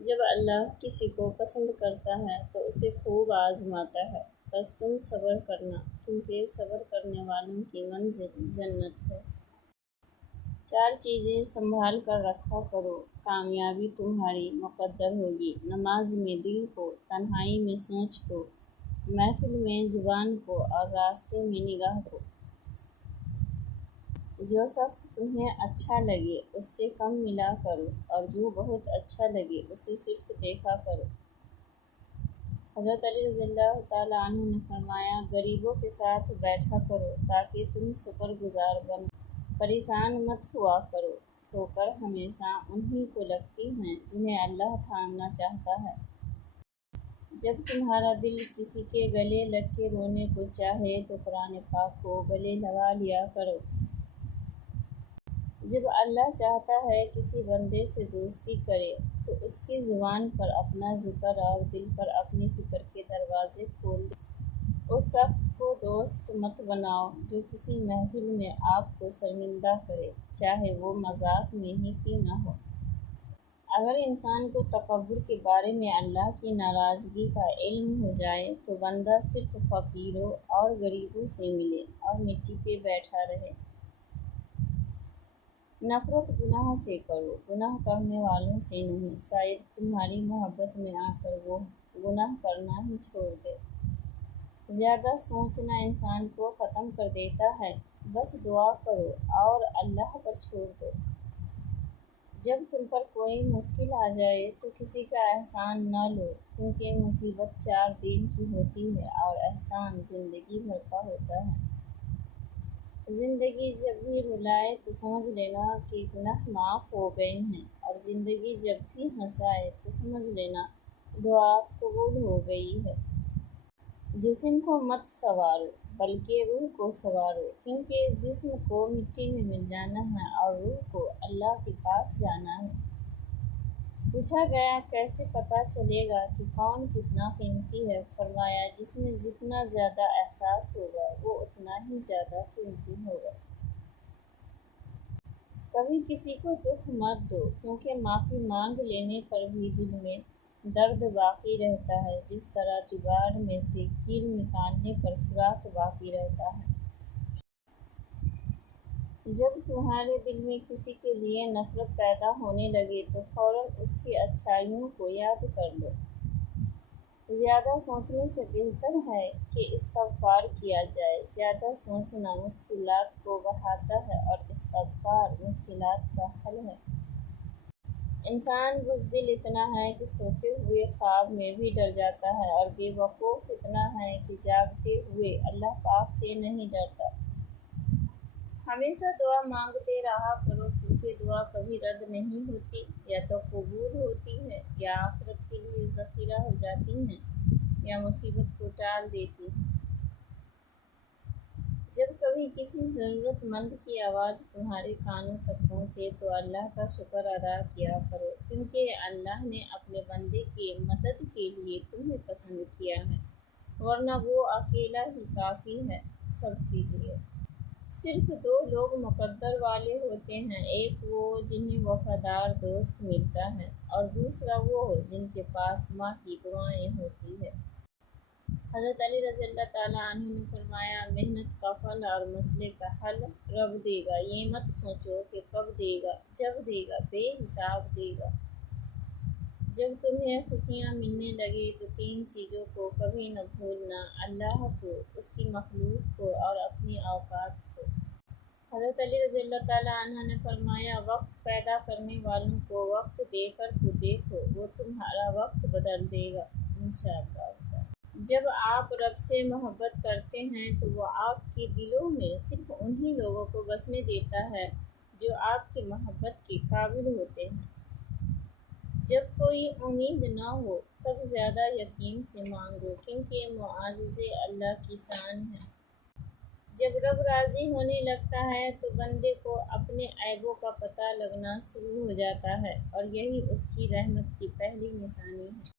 جب اللہ کسی کو پسند کرتا ہے تو اسے خوب آزماتا ہے، بس تم صبر کرنا، کیونکہ صبر کرنے والوں کی منزل جنت ہے۔ 4 چیزیں سنبھال کر رکھا کرو، کامیابی تمہاری مقدر ہوگی۔ نماز میں دل کو، تنہائی میں سوچ کو، محفل میں زبان کو اور راستے میں نگاہ کو۔ جو شخص تمہیں اچھا لگے اس سے کم ملا کرو، اور جو بہت اچھا لگے اسے صرف دیکھا کرو۔ حضرت علی رضی اللہ تعالیٰ عنہ نے فرمایا، غریبوں کے ساتھ بیٹھا کرو تاکہ تم شکر گزار بنو، پریشان مت ہوا کرو، ٹھوکر ہمیشہ انہی کو لگتی ہیں جنہیں اللہ تھامنا چاہتا ہے۔ جب تمہارا دل کسی کے گلے لگ کے رونے کو چاہے تو قرآن پاک کو گلے لگا لیا کرو۔ جب اللہ چاہتا ہے کسی بندے سے دوستی کرے تو اس کی زبان پر اپنا ذکر اور دل پر اپنی فکر کے دروازے کھول دے۔ اس شخص کو دوست مت بناؤ جو کسی محفل میں آپ کو شرمندہ کرے، چاہے وہ مذاق میں ہی کیوں نہ ہو۔ اگر انسان کو تکبر کے بارے میں اللہ کی ناراضگی کا علم ہو جائے تو بندہ صرف فقیروں اور غریبوں سے ملے اور مٹی پہ بیٹھا رہے۔ نفرت گناہ سے کرو، گناہ کرنے والوں سے نہیں، شاید تمہاری محبت میں آ کر وہ گناہ کرنا ہی چھوڑ دے۔ زیادہ سوچنا انسان کو ختم کر دیتا ہے، بس دعا کرو اور اللہ پر چھوڑ دو۔ جب تم پر کوئی مشکل آ جائے تو کسی کا احسان نہ لو، کیونکہ مصیبت 4 دن کی ہوتی ہے اور احسان زندگی بھر کا ہوتا ہے۔ زندگی جب بھی رلائے تو سمجھ لینا کہ گناہ معاف ہو گئے ہیں، اور زندگی جب بھی ہنسائے تو سمجھ لینا دعا قبول ہو گئی ہے۔ جسم کو مت سنوارو بلکہ روح کو سنوارو، کیونکہ جسم کو مٹی میں مل جانا ہے اور روح کو اللہ کے پاس جانا ہے۔ پوچھا گیا، کیسے پتہ چلے گا کہ کون کتنا قیمتی ہے؟ فرمایا، جس میں جتنا زیادہ احساس ہوگا وہ اتنا ہی زیادہ قیمتی ہوگا۔ کبھی کسی کو دکھ مت دو، کیونکہ معافی مانگ لینے پر بھی دل میں درد باقی رہتا ہے، جس طرح دیوار میں سے کیل نکالنے پر سوراخ باقی رہتا ہے۔ جب تمہارے دل میں کسی کے لیے نفرت پیدا ہونے لگے تو فوراً اس کی اچھائیوں کو یاد کر لو۔ زیادہ سوچنے سے بہتر ہے کہ استغفار کیا جائے۔ زیادہ سوچنا مشکلات کو بڑھاتا ہے اور استغفار مشکلات کا حل ہے۔ انسان بزدل اتنا ہے کہ سوتے ہوئے خواب میں بھی ڈر جاتا ہے، اور بے وقوف اتنا ہے کہ جاگتے ہوئے اللہ پاک سے نہیں ڈرتا۔ ہمیشہ دعا مانگتے رہا کرو، کیونکہ دعا کبھی رد نہیں ہوتی، یا تو قبول ہوتی ہے، یا آخرت کے لیے ذخیرہ ہو جاتی ہیں، یا مصیبت کو ٹال دیتی ہیں۔ جب کبھی کسی ضرورت مند کی آواز تمہارے کانوں تک پہنچے تو اللہ کا شکر ادا کیا کرو، کیونکہ اللہ نے اپنے بندے کی مدد کے لیے تمہیں پسند کیا ہے، ورنہ وہ اکیلا ہی کافی ہے سب کے لیے۔ صرف 2 لوگ مقدر والے ہوتے ہیں، ایک وہ جنہیں وفادار دوست ملتا ہے، اور دوسرا وہ جن کے پاس ماں کی دعائیں ہوتی ہیں۔ حضرت علی رضی اللہ تعالیٰ عنہ نے فرمایا، محنت کا پھل اور مسئلے کا حل رب دے گا، یہ مت سوچو کہ کب دے گا، جب دے گا بے حساب دے گا۔ جب تمہیں خوشیاں ملنے لگے تو 3 چیزوں کو کبھی نہ بھولنا، اللہ کو، اس کی مخلوق کو اور اپنی اوقات کو۔ حضرت علی رضی اللہ تعالیٰ عنہ نے فرمایا، وقت پیدا کرنے والوں کو وقت دے کر تو دیکھو، وہ تمہارا وقت بدل دے گا انشاءاللہ۔ جب آپ رب سے محبت کرتے ہیں تو وہ آپ کے دلوں میں صرف انہی لوگوں کو بسنے دیتا ہے جو آپ کی محبت کے قابل ہوتے ہیں۔ جب کوئی امید نہ ہو تب زیادہ یقین سے مانگو، کیونکہ معاجزے اللہ کی شان ہے۔ جب رب راضی ہونے لگتا ہے تو بندے کو اپنے عیبوں کا پتہ لگنا شروع ہو جاتا ہے، اور یہی اس کی رحمت کی پہلی نشانی ہے۔